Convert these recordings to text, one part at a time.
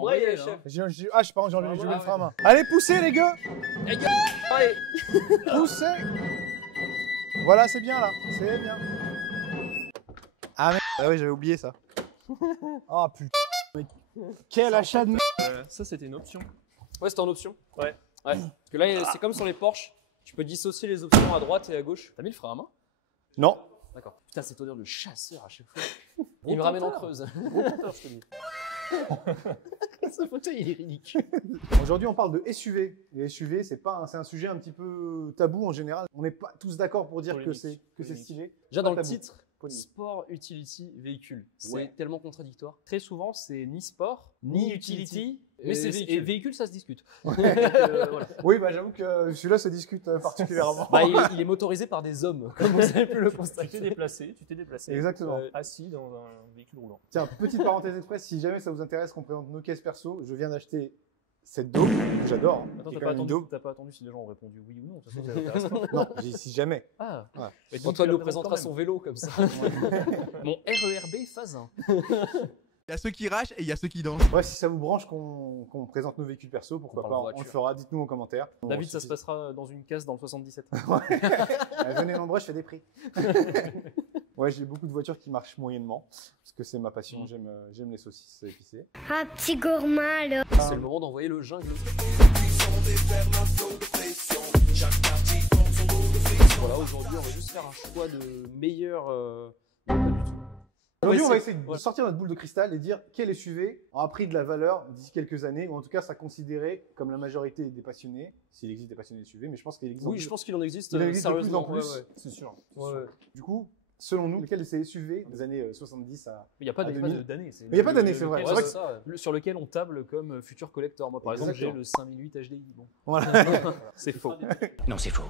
embrayer, chef. Ah, je sais pas, j'ai enlevé le frein à main. Allez, poussez, les gars. Allez. Poussez. Voilà, c'est bien là. C'est bien. Ah merde. Ah oui, j'avais oublié ça. Ah putain. Mec. Quel achat de merde. Ça, c'était une option. Ouais, c'était en option. Ouais. Parce que là, c'est comme sur les Porsche. Tu peux dissocier les options à droite et à gauche. T'as mis le frein à main? Non. D'accord. Putain, cette odeur de chasseur à chaque fois. Il me ramène en Creuse. Bon compteur, je te dis. Ce fauteuil, il est ridicule. Aujourd'hui, on parle de SUV. Les SUV, c'est un sujet un petit peu tabou en général. On n'est pas tous d'accord pour dire que c'est stylé. Déjà dans le tabou. titre, sport, utility, véhicule. C'est Ouais. tellement contradictoire. Très souvent, c'est ni sport, ni utility. Mais c'est véhicule. Et véhicule, ça se discute. Voilà. Oui, bah j'avoue que celui-là se discute particulièrement. Bah, il est motorisé par des hommes, comme vous avez pu le Tu constater. t'es déplacé. Exactement. Assis dans un véhicule roulant. Tiens, petite parenthèse express, si jamais ça vous intéresse qu'on présente nos caisses perso, je viens d'acheter cette daube, que j'adore. Hein, Attends, qui est t'as quand même une daube. pas attendu si les gens ont répondu oui ou non. De toute façon, ça t'intéresse pas. Non, j'ai dit si jamais. Ah. Ouais. Mais donc, Antoine tu nous la présentera présentes son vélo comme ça. Mon RERB phase 1. Il y a ceux qui rachent et il y a ceux qui dansent. Ouais, si ça vous branche qu'on présente nos véhicules perso, pourquoi parle pas, de on le voiture. fera, dites-nous en commentaire. David, Bon, ça se passera dans une case dans le 77. Venez nombreux, je fais des prix. Ouais, j'ai beaucoup de voitures qui marchent moyennement, parce que c'est ma passion, j'aime les saucisses épicées. Un petit gourmand, là. C'est le moment d'envoyer le jungle. Voilà, aujourd'hui, on va juste faire un choix de meilleur. Non, pas du tout. Aujourd'hui, on va essayer- essayer de sortir notre boule de cristal et dire quel SUV a pris de la valeur d'ici quelques années, ou en tout cas, ça considéré comme la majorité des passionnés, s'il existe des passionnés de SUV, mais je pense qu'il existe. Oui, je pense qu'il en existe, Il en existe de plus sérieusement. en plus. Ouais, C'est sûr. ouais. Du coup, selon nous, lequel de ces SUV des années 70 à. Il n'y a pas À de- 2000. d'année. Mais il y a pas d'année, c'est vrai. Ouais, C'est vrai c'est ça. Sur lequel on table comme futur collector. Moi, par exemple, j'ai Exactement. le 5008 HDI. Bon, Voilà. c'est faux. Non, c'est faux.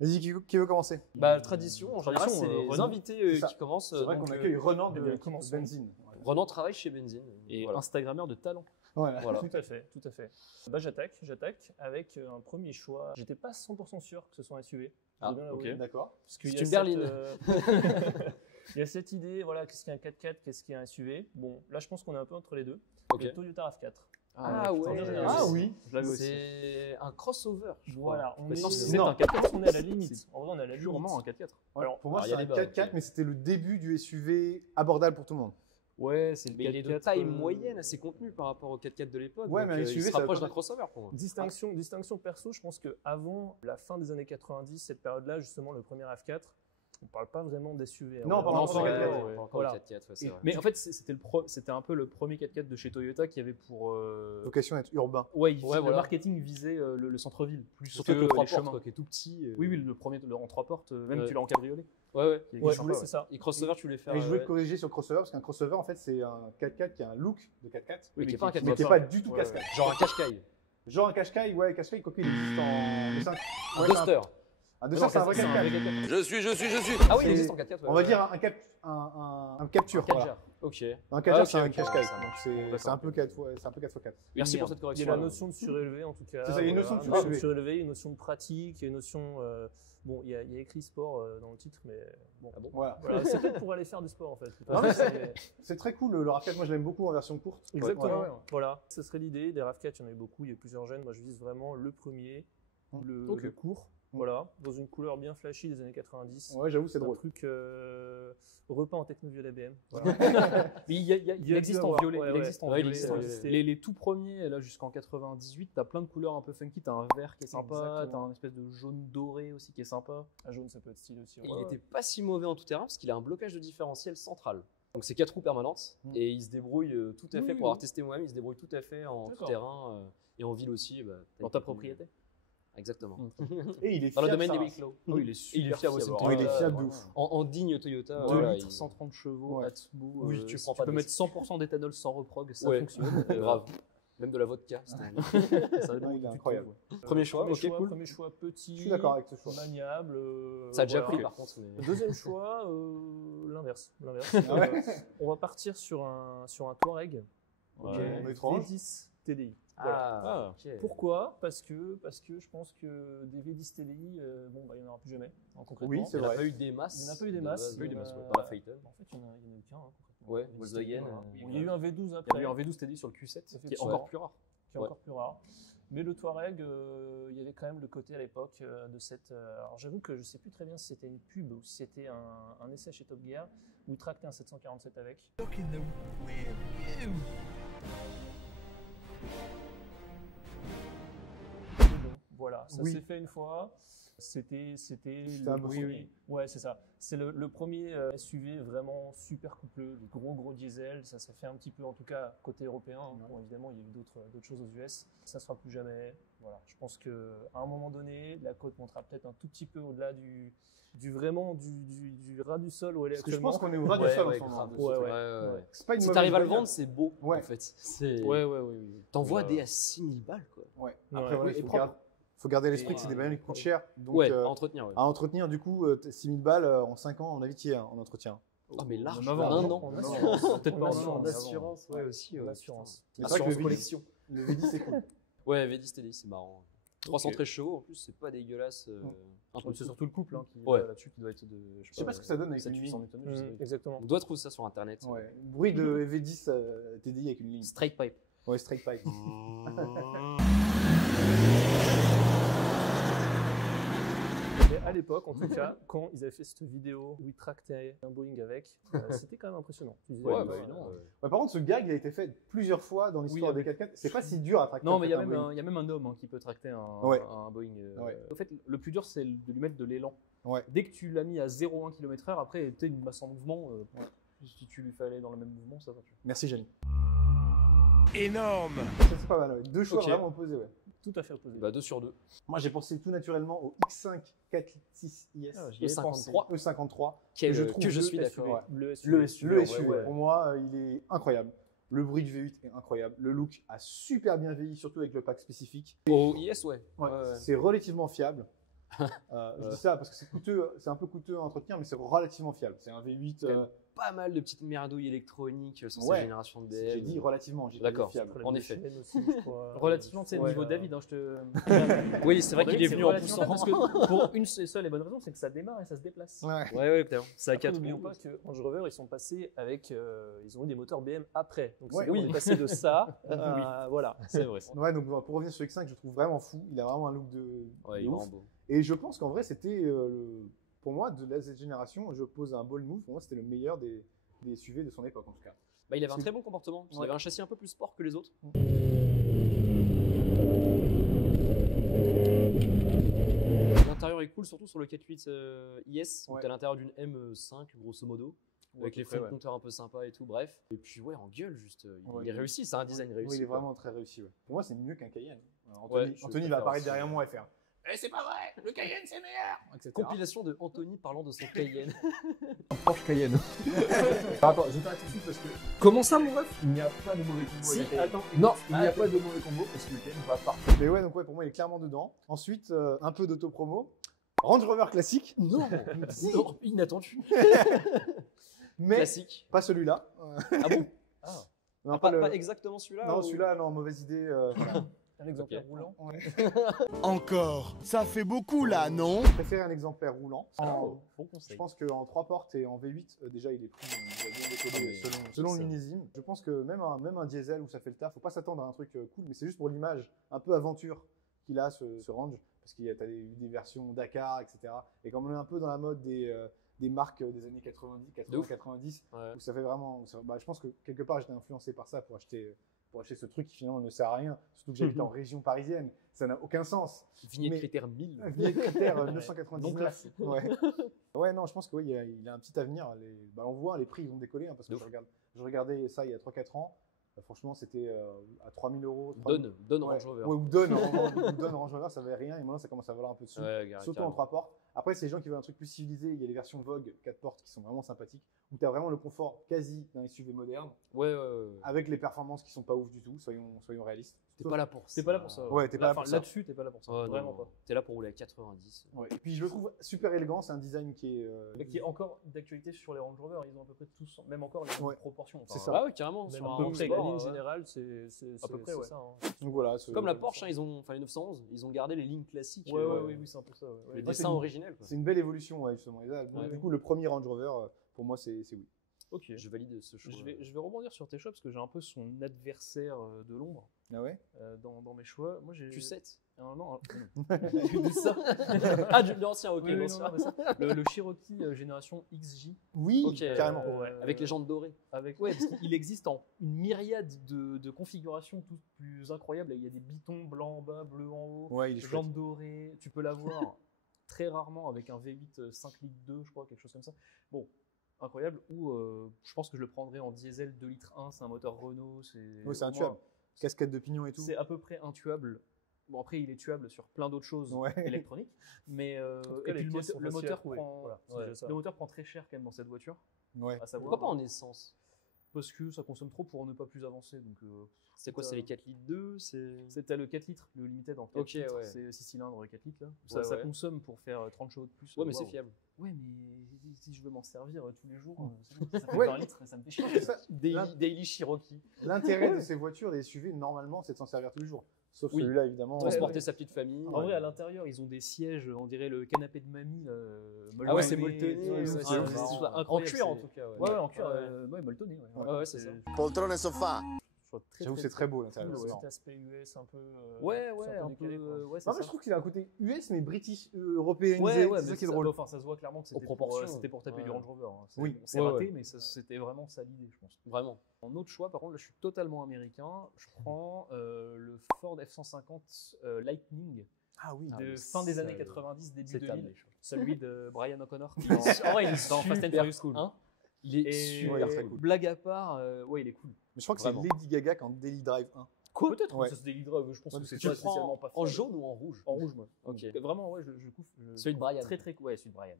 Vas-y, qui veut commencer? Bah, tradition, en général, Tradition, c'est les Renault. invités C'est ça. qui commencent. C'est vrai donc, qu'on accueille Renan eh de bien, commençons. Benzine. Renan travaille chez Benzine. Et Voilà. Instagrammeur de talent. Voilà. Voilà. Tout à fait, tout à fait. Bah, j'attaque avec un premier choix. J'étais pas 100% sûr que ce soit un SUV. Ah, Je dois bien l'avouer. ok. D'accord. Parce qu'il y C'est a une berline. Il y a cette idée, voilà, qu'est-ce qu'un 4x4, qu'est-ce qu'un SUV. Bon, là, je pense qu'on est un peu entre les deux. Ok. Le Toyota RAV4. Ah ouais. Ah oui. Je l'avais aussi. C'est un crossover, je crois. Voilà, on est, Précisément. c'est Non. un 4x4, on est à la limite. En vrai, on est à la limite. Purement un 4x4. Alors, pour moi, alors, il y c'est a un des bas, 4x4, ok. mais c'était le début du SUV abordable pour tout le monde. Ouais, c'est le Mais il est de 4x4, taille moyenne, assez contenu par rapport au 4x4 de l'époque. Ouais, donc, mais un il SUV, se ça rapproche veut d'un crossover pour moi. Distinction perso, je pense qu'avant la fin des années 90, cette période-là, justement, le premier RAV4, on ne parle pas vraiment d'SUV. Non, on parle encore de 4x4. Pas encore Voilà. le 4x4, ouais, c'est vrai. Mais en fait, c'était un peu le premier 4x4 de chez Toyota qui avait pour. Vocation d'être urbain. Ouais, Ouais, le voilà. marketing visait le centre-ville, plus Surtout que que le 3 les portes, chemins. quoi, qui est tout petit. Oui, le premier en 3 portes, même Ouais. tu l'as en cabriolet. Ouais, ouais. qui est Ouais, sympa, c'est ça. Et crossover, tu voulais faire. Et je voulais ouais. te corriger sur le crossover, parce qu'un crossover, en fait, c'est un 4x4 qui a un look de 4x4, Oui, qui est pas un mais 4x4. qui n'est pas du tout Ouais, cascade. Genre un Qashqai. Genre un Qashqai, ouais, Qashqai, quoi qu'il existe en. Un Duster. Un Duster, c'est un vrai C'est un 4x4. vrai 4x4. Je suis. Ah oui, il C'est- existe en 4x4. ouais, On va ouais. dire un capture. Un Voilà. 4 Ok. Un 4 ok, c'est un ok, Qashqai. ça Donc marche. c'est D'accord. un peu 4x4. Merci pour Merde. cette Il y correction. a la notion de surélevé en tout cas. C'est ça, il y a une notion de Voilà, surélevé. une notion de pratique, il y a une notion. Bon, il y a écrit sport dans le titre, mais bon. Ah bon Voilà. Voilà, c'est peut-être pour aller faire du sport en fait. Non, mais c'est très cool, le RAV4, moi je l'aime beaucoup en version courte. Exactement. Ouais. Voilà, ce serait l'idée. Des RAV4, il y en a eu beaucoup, il y a eu plusieurs jeunes. Moi, je vise vraiment le premier, Ok. le court. Voilà, dans une couleur bien flashy des années 90. Ouais, j'avoue, c'est Un drôle. truc repeint en techno-violet BM. Voilà. Mais il existe en violet. Ouais, Il ouais. existe en Ouais, il violet. existe en violet. Les tout premiers, là jusqu'en 98, t'as plein de couleurs un peu funky. T'as un vert qui est sympa, Exactement. t'as un espèce de jaune doré aussi qui est sympa. Un jaune, ça peut être stylé aussi. Et ouais. il était pas si mauvais en tout terrain parce qu'il a un blocage de différentiel central. Donc c'est 4 roues permanentes et il se débrouille tout à fait, pour avoir testé moi-même, il se débrouille tout à fait en tout D'accord. terrain et en ville aussi. Bah, Dans ta propriété. Exactement. Et il est Dans le fiable, domaine ça des va. huis clos. Oui, il est Et il est super fiable aussi. Oui, il est fiable de ouf. En digne Toyota. 2 voilà, litres, 130 chevaux, Ouais. Atsubu. Oui, tu prends tu pas peux de mettre 100% d'éthanol sans reprog, ça Ouais. fonctionne. grave. Même de la vodka. c'était- Ça dépend Ouais, où il est tu incroyable. te trouves, ouais. Premier choix, ok, cool. Premier choix petit. Je suis d'accord avec ce choix. Maniable. Ça a déjà voilà. pris par contre. Mais... Deuxième choix, l'inverse. Ah ouais On va partir sur un Touareg. Ouais. On est étrange. V10 TDI. Voilà. Ah, ok. Pourquoi parce que je pense que des V10 TDI, bon, bah, il n'y en aura plus jamais, concrètement. Oui, c'est Il n'y en a vrai. pas eu des masses. Il n'y en a pas eu des de masses. base, il y en a- Dans la Phaeton. En fait, il n'y en a eu qu'un, concrètement. Ouais, Volkswagen. Voilà. Il y a eu un V12 Il y après. a eu un V12 TDI sur le Q7 qui est Effectivement. encore plus rare. qui est encore plus rare. Mais le Touareg, il y avait quand même le côté à l'époque de cette. Alors j'avoue que je ne sais plus très bien si c'était une pub ou si c'était un essai chez Top Gear où il tractait un 747 avec. Voilà, ça s'est fait une fois. C'était un le beau premier. Ouais, c'est ça. C'est le premier SUV vraiment super coupleux, le gros diesel. Ça s'est fait un petit peu, en tout cas côté européen. Bon, évidemment, il y a eu d'autres choses aux US. Ça ne sera plus jamais. Voilà. Je pense qu'à un moment donné, la côte montera peut-être un tout petit peu au-delà du ras du sol où elle est Parce que je actuellement. pense qu'on est au ras du sol en ce moment. Ouais. C'est pas une Si mauvaise t'arrives à le bagnole. vendre, c'est beau Ouais. en fait. C'est... Ouais. T'envoies des à 6000 balles quoi. Ouais. Ouais. Après, voilà, Et il faut garder à l'esprit Et, que c'est des bagnoles qui coûtent cher. Donc, Ouais, à entretenir. Ouais. à entretenir, du coup, 6000 balles en 5 ans, on a vite y est en entretien. Ah mais large, Même avant, un non, an. en assurance. Peut-être pas En en assurance. assurance, ouais aussi. En assurance. Mais c'est vrai que le V10, collection. le V10 c'est cool. Ouais, V10 TDI, c'est marrant. 313 chevaux, en plus, c'est pas dégueulasse. Un peu C'est surtout le couple qui Ouais. va là-dessus qui doit être de. Je sais pas ce que ça donne avec une 700 ligne. Newton, je sais pas. Exactement. On doit trouver ça sur internet. Ouais. Bruit de V10 TDI avec une ligne. Straight pipe. Ouais, straight pipe. Mais à l'époque, en tout cas, quand ils avaient fait cette vidéo où ils tractaient un Boeing avec, c'était quand même impressionnant. Tu disais, Ouais, bah, bah évidemment. Ouais, par contre, ce gag, il a été fait plusieurs fois dans l'histoire Oui, des 4x4. C'est pas si dur à tracter. Non, mais il y a un même Boeing. un homme qui peut tracter un Boeing. Ouais. En fait, le plus dur, c'est de lui mettre de l'élan. Ouais. Dès que tu l'as mis à 0,1 km/h, après, tu as une masse en mouvement. Si tu lui fais aller dans le même mouvement, ça va. Merci, Jenny. Énorme. Ça, c'est pas mal. Ouais. Deux choix Ok. vraiment opposés. Ouais. Tout à fait opposé. Bah 2 sur 2. Moi, j'ai pensé tout naturellement au X5 4.6 IS J'y ai pensé. E53. Que je trouve je le suis SUV. d'accord. Ouais. Le SUV. Le SUV, ouais. pour moi, il est incroyable. Le bruit du V8 est incroyable. Le look a super bien vieilli, surtout avec le pack spécifique. Au IS, ouais. Ouais, Ouais. C'est relativement fiable. Je dis ça parce que c'est coûteux, c'est un peu coûteux à entretenir, mais c'est relativement fiable. C'est un V8. Pas mal de petites merdouilles électroniques sur Ouais. cette génération de J'ai BM. dit relativement. J'ai D'accord. dit fiable. En effet. Relativement, c'est le Ouais, niveau David. Je te... Oui, c'est vrai qu'il est venu en relativement poussant. parce que pour une seule et bonne raison, c'est que ça démarre et ça se déplace. Ouais. Ouais, peut-être. C'est à Après, 4 n'oublions roues. pas que Range Rover, ils sont passés avec, ils ont eu des moteurs BM après. Donc Ouais. c'est on est passé de ça, voilà. C'est vrai. Ouais, donc pour revenir sur X5, je le trouve vraiment fou. Il a vraiment un look de Ouais, de il est ouf. vraiment beau. Et je pense qu'en vrai, c'était pour moi, de cette génération, je pose un ball move. Pour moi, c'était le meilleur des SUV de son époque, en tout cas. Bah, il avait un très bon comportement. Il Ouais. avait un châssis un peu plus sport que les autres. L'intérieur est cool, surtout sur le 4.8 IS, où Ouais. t'es à l'intérieur d'une M5, grosso modo, avec les fonds de compteur un peu sympas et tout, bref. Et puis, ouais, en gueule, juste, Ouais, il est réussi, c'est un design réussi. Oui, il est quoi. vraiment très réussi. Ouais. Pour moi, c'est mieux qu'un Cayenne. Anthony, Ouais, je Anthony préfère va apparaître aussi. derrière moi et faire c'est pas vrai, le Cayenne c'est meilleur, etc. Compilation de Anthony parlant de son Cayenne. Porsche Cayenne. Attends, je t'arrête tout de suite parce que Comment ça, mon ref? Il n'y a pas de mauvais combo. Si, avec la Cayenne. attends, Non, il n'y a pas de mauvais combo parce que le Cayenne va partout. Mais ouais, donc ouais, pour moi, il est clairement dedans. Ensuite, un peu d'auto-promo. Range Rover classique, Non, Si. non, inattendu. mais Classique. pas celui-là. Ah bon? Non, Pas, le- pas exactement celui-là? Non, ou- celui-là, non, mauvaise idée. Voilà. Un exemplaire Ok. roulant. Ouais. Encore. Ça fait beaucoup là, non? Je préfère un exemplaire roulant. Bon Je conseil. pense qu'en 3 portes et en V8, déjà, il est pris, il va bien décoller Ah, mais selon ça. le millésime. Je pense que même un diesel où ça fait le taf, faut pas s'attendre à un truc cool, mais c'est juste pour l'image un peu aventure qu'il a ce Range, parce qu'il y a des versions Dakar, etc. Et comme on est un peu dans la mode des marques des années 90, De ouf. 90, Ouais. où ça fait vraiment. Je pense que quelque part, j'étais influencé par ça pour acheter ce truc qui finalement ne sert à rien. Surtout que j'habite en région parisienne, ça n'a aucun sens. Vignette Mais- critère 1000. Vieille critère Non 999. classé. Ouais. Ouais, non, je pense que oui, il a un petit avenir. On voit, les prix ils vont décoller, hein, parce que De je regardais ça il y a 3-4 ans. Franchement, c'était à 3000 €. Donne Ouais. Range Rover. Ouais, ou donne Range Rover, ça valait rien. Et maintenant, ça commence à valoir un peu dessus. Ouais, Surtout carrément. en 3 portes. Après, c'est les gens qui veulent un truc plus civilisé. Il y a les versions Vogue 4 portes qui sont vraiment sympathiques, où tu as vraiment le confort quasi d'un SUV moderne, Ouais, ouais. avec les performances qui sont pas ouf du tout, soyons réalistes. T'es pas là pour ça. T'es pas là pour ça. Ouais, t'es pas là Enfin, pour ça. Là-dessus, t'es pas là pour ça. Oh, non, Vraiment non. pas. T'es là pour rouler à 90. Ouais. Et puis, je le trouve super élégant. C'est un design qui est. Mais qui est encore d'actualité sur les Range Rover. Ils ont à peu près tous, même encore les mêmes Ouais. proportions. C'est Enfin, ça. Ah ouais, carrément. Même Sur à un peu Range près la Sport, ligne ouais. générale, c'est À peu près, c'est ouais. ça. hein. Donc voilà. Comme la Porsche, hein, enfin les 911, ils ont gardé les lignes classiques. Oui, c'est un peu ça. ouais. Les Ouais, dessins originels. Quoi. C'est une belle évolution, ouais, justement. Et là, Ouais. Du coup, le premier Range Rover, pour moi, c'est oui. Ok. Je valide ce choix. Je vais rebondir sur tes choix parce que j'ai un peu son adversaire de l'ombre Ah ouais. dans mes choix. Moi, j'ai. Q7. Non. Tu dis ça Ah, de l'ancien, ok. Oui, oui, l'ancien. non, mais ça, le Cherokee génération XJ. Oui, Ok, carrément. Ouais. Avec les jantes dorées. Ouais, parce qu'il existe en une myriade de configurations toutes plus incroyables. Il y a des bitons blancs en bas, bleus en haut, Ouais, il est chouette. jantes dorées. Tu peux l'avoir très rarement avec un V8 5 litres 2, je crois, quelque chose comme ça. Bon, incroyable. Ou je pense que je le prendrais en diesel 2 litres 1, c'est un moteur Renault. Ouais, c'est au intuable. moins, Casquette de pignon et tout. C'est à peu près intuable. Bon, après, il est tuable sur plein d'autres choses Ouais. électroniques. Mais tout cas, et puis les pièces sont le faciles à moteur trouver. prend, Voilà, c'est ouais, déjà ça. le moteur prend très cher quand même dans cette voiture. Ouais. À savoir, Pourquoi pas en essence? parce que ça consomme trop pour ne pas plus avancer. Donc, C'est quoi, c'est les 4 litres 2? c'était le 4 litres, le limited en 4 Ok, litres. ouais. C'est 6 cylindres 4 litres là. Ouais, Ça ouais. consomme pour faire 30 chevaux de plus. Ouais, mais c'est Waouh. fiable. Ouais, mais si je veux m'en servir tous les jours, ça fait Ouais. 20 litres et ça me fait chier. C'est ça. Daily Cherokee. L'intérêt de ces voitures, des SUV, normalement, c'est de s'en servir tous les jours. Sauf Oui. celui-là, évidemment. Transporter ouais. sa petite famille. En vrai, à l'intérieur, ils ont des sièges, on dirait le canapé de mamie. Ah ouais, c'est molletonné. Ouais, ça, c'est c'est incroyable, en cuir en c'est- tout cas. Ouais, en cuir, Ouais. molletonné. Ouais, c'est ça. Poltrone et sofà. J'avoue, c'est très beau l'intérieur. Le c'est marrant. petit aspect US un peu. Ouais, c'est un décalé, peu. quoi. Ouais, c'est Non, mais ça. je trouve qu'il a un côté US, mais british, européanisé. Ouais, c'est ça mais qui est drôle. Enfin, ça se voit clairement que c'était proportions. c'était pour taper Ouais. du Range Rover. Hein. Oui. Bon, c'est Ouais, raté, ouais. mais c'était vraiment ça l'idée, je pense. Vraiment. En autre choix, par contre, là, je suis totalement américain. Je prends le Ford F-150 Lightning Ah oui. de fin des années 90, début C'est 2000. table. Celui de Brian O'Connor. En vrai, il est dans Fast and super Furious cool. 1. Il est Et super très cool. blague à part, ouais, il est cool. Mais je crois que Vraiment. c'est Lady Gaga quand Daily Drive 1. Quoi? Peut-être Ouais. que ça se délivre, je pense Ouais, que c'est Tu pas le prends spécialement pas en fiable. jaune ou en rouge? En rouge, moi. Ok. Donc, vraiment, ouais, je trouve. Celui de Brian. Très, très cool. Ouais, celui de Brian.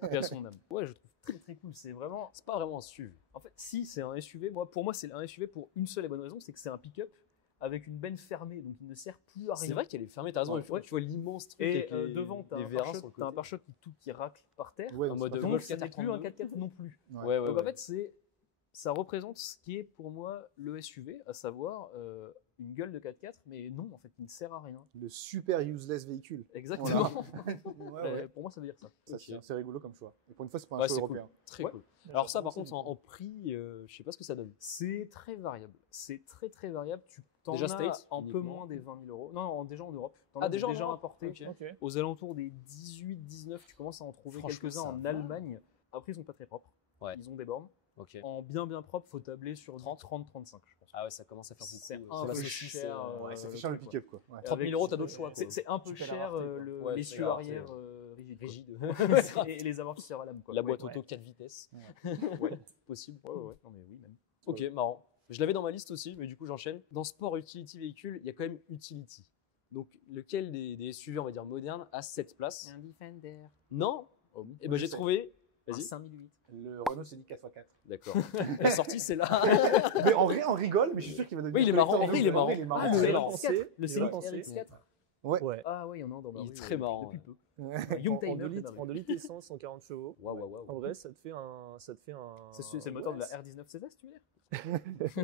Paix à son âme. Ouais, je trouve très, très cool. C'est vraiment. C'est pas vraiment un SUV. En fait, si, c'est un SUV. Pour moi, c'est un SUV pour une seule et bonne raison, c'est que c'est un pick-up avec une benne fermée, donc il ne sert plus à rien. C'est vrai qu'elle est fermée, t'as raison. Ouais. Tu vois l'immense truc Et avec les, devant, t'as les un vérins pare-choc, sur le t'as un côté. pare-choc qui racle par terre. Ouais, En donc mode c'est pas- Donc, Golf ce n'est plus 432. un 4x4 non plus. Ouais, ouais, Donc, ouais. en fait, ça représente ce qui est pour moi le SUV, à savoir une gueule de 4x4, mais non, en fait, il ne sert à rien. le super useless véhicule. Exactement. Ouais, ouais. Pour moi, ça veut dire ça. Ça Ok. tient, c'est rigolo comme choix. Et pour une fois, c'est pas un Ouais, choix c'est cool. européen. Très Ouais. cool. Alors ça, par contre, en prix, je sais pas ce que ça donne. C'est très variable. C'est très très variable. Tu t'en Déjà as States, en peu uniquement. moins des 20 000 euros. Non, déjà en Europe. T'en Ah, as déjà en Europe. importé. Ok. Ok. Aux alentours des 18-19, tu commences à en trouver Franchement, quelques-uns ça en va. Allemagne. Après, ils sont pas très propres. Ouais. Ils ont des bornes. Ok. En bien propre, faut tabler sur 30. 30-35, je pense. Ah ouais, ça commence à faire C'est beaucoup. un Sur la peu saucisse, cher, Ouais, ça le fait cher le truc, pick-up, quoi. Ouais. 30 000 euros, t'as d'autres choix. C'est un peu Tu peux la cher rareté, quoi. Ouais, les c'est cieux la rareté, arrière rigides. quoi. Rigide. Et les amortisseurs à lame. Quoi. La boîte Ouais, auto 4 vitesses. Ouais. Possible. Ouais. Non, mais oui, même. Ok, marrant. Je l'avais dans ma liste aussi, mais du coup j'enchaîne. Dans sport utility véhicule, il y a quand même utility. Donc lequel des SUV, on va dire modernes, a cette place? Un Defender. Non. Oh, oui. Et ben j'ai trouvé. Un Vas-y. 5008. Le Renault c'est dit 4x4. D'accord. La sortie c'est là. Mais en vrai, on rigole, mais je suis sûr qu'il va donner. Oui, il est marrant. En vrai, il est marrant. Il est marrant. Ah, c'est le marrant. RX4. Le Scénic pensé. RX4. Ouais. Ah ouais, il y en a un dans ma Il est rue, très marrant, Depuis ouais. peu. Youngtimer, En 2 c'est litres, dingue. en 2 litres essence, 140 chevaux. Waouh, waouh, En waouh. vrai, ça te fait un. C'est le moteur de la R19 CSS, tu veux dire?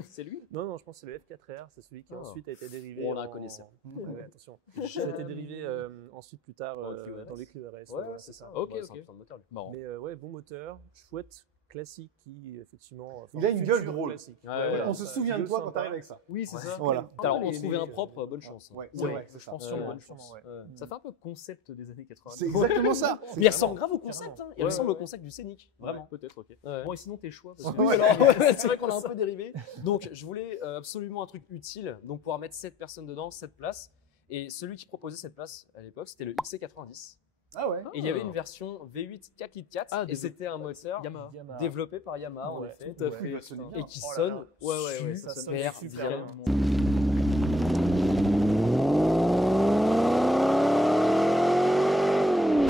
C'est lui? Non, non, je pense que c'est le F4R, c'est celui qui Ah. ensuite a été dérivé. On a un en- connaisseur. Ouais, attention. Ça a été dérivé ensuite plus tard Dans le CURS. dans les CURS. Ouais, voilà, c'est ça. Ok, Ouais, ok. c'est un putain de moteur, lui. Marrant. Mais ouais, bon moteur, chouette, classique qui effectivement. Il a une gueule futur drôle. classique. Ouais, ouais, On se souvient de toi quand t'arrives avec ça. Oui, c'est Ouais. ça. Voilà. Alors, les- on trouvait les- un propre, bonne chance. Ouais, c'est Ouais, vrai. c'est je ça. pense Ouais, sûrement, ouais. sûrement, ouais. Ouais. Ça fait un peu concept des années 90. C'est exactement ça. Mais il ressemble grave au concept. Hein. Il Ouais, ressemble ouais, au concept du Scénic. Vraiment. Peut-être, ok. Ouais. Bon, et sinon, tes choix parce que- Oui, alors, ouais, c'est vrai qu'on a un peu dérivé. Donc, je voulais absolument un truc utile, donc pouvoir mettre 7 personnes dedans, 7 places. Et celui qui proposait cette place à l'époque, c'était le XC90. Ah ouais. Et il y avait une version V8 4 litres 4. Ah, et c'était un moteur Yamaha. développé par Yamaha, en Ouais, effet. Tout à fait. Il va sonner bien. Et qui Oh là sonne là. Ouais, ça sonne super super bien. bien.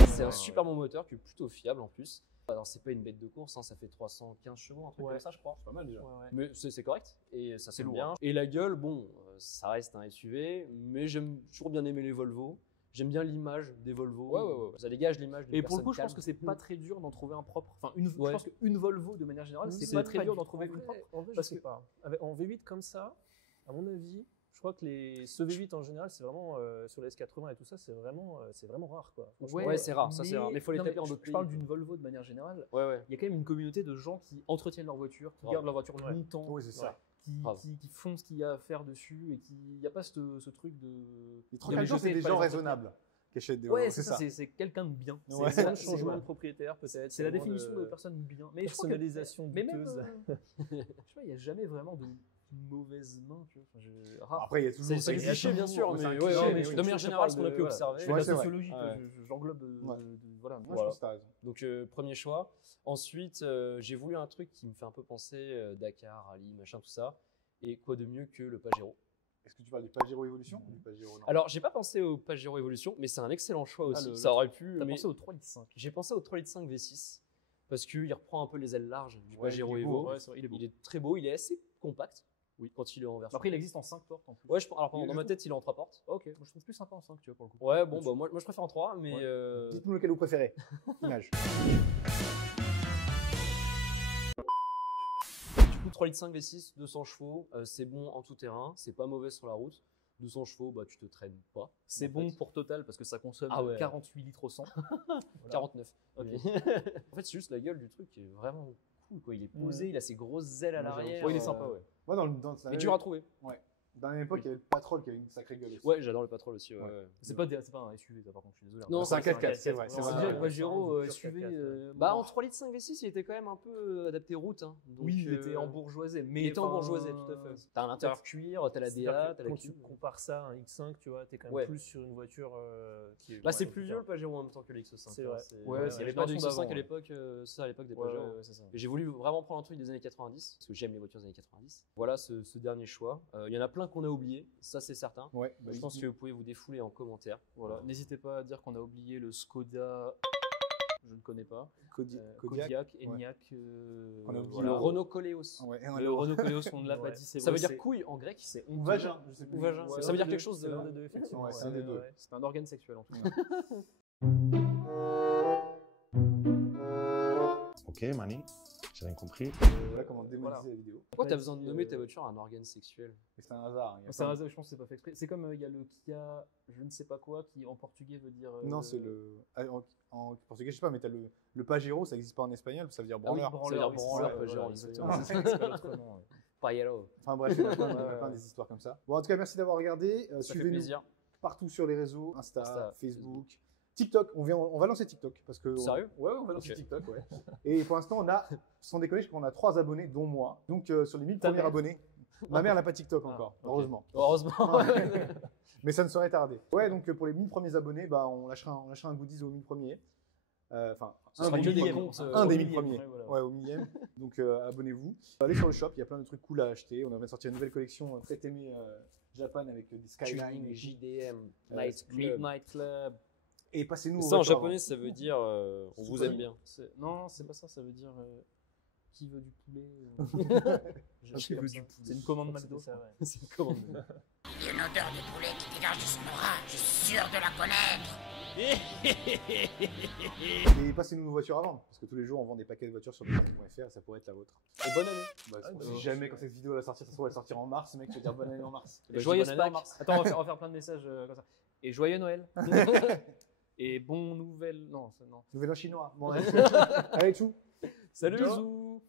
C'est un super bon moteur qui est plutôt fiable en plus. Alors, c'est pas une bête de course, hein, ça fait 315 chevaux, un truc Ouais. comme ça, je crois. C'est pas mal déjà. Mais c'est correct et ça sonne lourd, bien. Et la gueule, bon, ça reste un SUV, mais j'aime toujours bien aimer les Volvo. J'aime bien l'image des Volvo. Ouais. Ça dégage l'image d'une Et pour le personne coup, je pense calme. que c'est pas très dur d'en trouver un propre. Enfin, je Ouais. pense qu'une Volvo, de manière générale, c'est C'est pas très pas dur du- d'en trouver une propre. En vrai, je Parce sais que- pas. En V8 comme ça, à mon avis, Je crois que ce V8 en général, c'est vraiment sur les S80 et tout ça, c'est vraiment rare, quoi. Franchement, Ouais, c'est rare, ça c'est rare. Mais il faut les non, taper en d'autres je pays. parle d'une Volvo de manière générale. Ouais. Il y a quand même une communauté de gens qui entretiennent leur voiture, qui Grave. gardent leur voiture Ouais. longtemps, Oui, c'est ça. Grave. qui font ce qu'il y a à faire dessus et il n'y a pas ce truc de. Les de trocadéros, c'est jeter, des pas gens les raisonnables qui achètent des Ouais, Volvo, c'est ça, c'est quelqu'un de bien. Ouais. C'est un c'est- changement voilà. de propriétaire, peut-être. C'est la vraiment définition de personne bien. Mais je crois que- personnalisation mais même, douteuse. je sais pas, il n'y a jamais vraiment de mauvaise main, tu vois. Enfin, rare. Après, il y a toujours. C'est il y a cliché, toujours- bien sûr, c'est un mais cliché, ouais, mais de oui. manière générale, ce qu'on a pu observer. Je fais de Ouais, la c'est vrai. sociologie, quoi. Ouais. J'englobe. Ouais. Voilà. Moi, je pense que t'as raison. Donc premier choix. Ensuite, j'ai voulu un truc qui me fait un peu penser Dakar, rallye, machin, tout ça. Et quoi de mieux que le Pajero. Est-ce que tu parles du Pajero Evolution ou du Pajero non? Alors, j'ai pas pensé au Pajero Evolution, mais c'est un excellent choix aussi. le- Ça aurait pu. T'as mais pensé au 3 litres 5. J'ai pensé au 3 litres 5 V6 parce qu'il reprend un peu les ailes larges du Ouais, Pajero il est beau, Evo. Ouais, c'est vrai, il est beau. Il est très beau, il est assez compact. Oui, quand il est en version. Après, il existe en 5 portes en plus. Ouais, alors dans ma tête, il est en 3 portes. Ok, moi je trouve plus sympa en 5, tu vois, pour le coup. Ouais, bon, bah, moi je préfère en 3, mais. Ouais. Dites-nous lequel vous préférez. Image. Du coup, 3 litres 5 V6, 200 chevaux, c'est bon en tout terrain, c'est pas mauvais sur la route. 200 chevaux, bah tu te traînes pas. C'est en bon fait. pour Total parce que ça consomme Ah ouais. 48 litres au 100. 49. Ok. Oui. En fait, c'est juste la gueule du truc qui est vraiment cool, quoi. Il est posé, il a ses grosses ailes à Moi, j'avoue. l'arrière. Ouais, il est sympa, ouais. Moi, dans Mais dur à trouver. Dans la même époque, il y avait le Patrol qui avait une sacrée gueule aussi. Ouais, j'adore le Patrol aussi. Ouais. Ouais. ouais. C'est pas un SUV, ça, par contre, je suis désolé. Non, c'est un c'est un 4x4, c'est vrai. C'est C'est On vrai. va dire Ouais, que Pajero c'est un SUV. pur 4x4, Bah, en 3 litres 5 V6, il était quand même un peu adapté route. Hein. Donc, Oui, il était embourgeoisé. Mais Il était enfin, embourgeoisé, tout à fait. T'as un intérieur cuir, t'as la C'est-à-dire DA, que t'as la quand tu clim. compares ça à un X5, tu vois, t'es quand même Ouais. plus sur une voiture qui est. Bah, c'est ouais, plus vieux le Pajero en même temps que l'X5. C'est vrai. Ouais, il c'est y avait les pas de versions X5 d'avant, à l'époque, ça à l'époque des Ouais, Pajero. ouais, c'est ça. Et j'ai voulu vraiment prendre un truc des années 90, parce que j'aime les voitures des années 90. Voilà ce dernier choix. Il y en a plein qu'on a oubliés, ça c'est certain. Ouais, bah, Je pense que vous pouvez vous défouler en commentaire. Voilà. N'hésitez pas à dire qu'on a oublié le Skoda. Je ne connais pas. Kodiak. Kodiak, Enyaq. On a oublié Le Renault Koleos. Ouais, Le Renault Koleos, on ne l'a pas Ouais. dit. c'est Ça vrai, veut dire c'est- couille en grec. C'est Ou honteux. vagin, je sais plus. Ou vagin. Ouais, Ça veut dire l'un quelque des chose deux, c'est de. l'un des deux, effectivement. Ouais, c'est un des deux. C'est un organe sexuel en tout cas. Ok, Mani, j'ai rien compris. Voilà comment démonétiser Voilà. la vidéo. Pourquoi t'as besoin de nommer ta voiture un organe sexuel? Mais c'est un hasard. il y a C'est pas- un hasard, je pense que c'est pas fait exprès. C'est comme il y a le Kia, je ne sais pas quoi, qui en portugais veut dire. Non, c'est le. En portugais, je sais pas, mais t'as le Pajero, ça n'existe pas en espagnol, ça veut dire branleur. Ça veut dire oui, c'est branleur, ça, Pajero, voilà, exactement. exactement. C'est pas l'autre nom, ouais. Pajero. Enfin bref, il y en a plein, il y en a plein des histoires comme ça. Bon, en tout cas, merci d'avoir regardé. Ça fait Suivez-nous plaisir. partout sur les réseaux, Insta, Insta, Facebook. TikTok, on va lancer TikTok parce que Sérieux? Ouais, on va lancer Ok. TikTok, ouais. Et pour l'instant, on a, sans déconner, je crois qu'on a 3 abonnés, dont moi. Donc sur les 1000 Ta premiers mère. abonnés, ma mère n'a pas TikTok Ah, encore, ok. heureusement. Heureusement. Mais ça ne saurait tarder. Ouais, donc pour les 1000 premiers abonnés, bah, on lâchera un goodies aux 1000 premiers. Enfin, Ce sera des que 1000 des premiers. comptes, Un au des 1000 millième, premiers. ouais, voilà. Ouais, au millième. Donc abonnez-vous. Allez sur le shop, il y a plein de trucs cool à acheter. On vient de sortir une nouvelle collection très aimée Japan avec des Skyline. et tout. JDM, Night Club. Midnight Club. Et passez-nous Ça aux en voitures japonais, avant. ça veut dire on vous aime bien. Non, c'est pas ça, ça veut dire qui veut du poulet. Qui veut du poulet. C'est une commande Je crois que McDo. c'était ça, ouais. C'est une commande. Il y a une odeur de poulet qui dégage de son aura. Je suis sûr de la connaître. Et passez-nous nos voitures à vendre. Parce que tous les jours, on vend des paquets de voitures sur BTC.fr et ça pourrait être la vôtre. Et bonne année. Bah, Ah, on bah, sait ouais. jamais quand cette vidéo va sortir. Ça se trouve, elle va sortir en mars. Mec, tu vas dire bonne année en mars. Bah, Joyeuse bonne année en Pâques. mars. Attends, on va faire plein de messages comme ça. Et joyeux Noël. Et bon nouvelle. Non, non. Nouvel an chinois. Bon, allez, tout. Salut. Ciao. Bisous.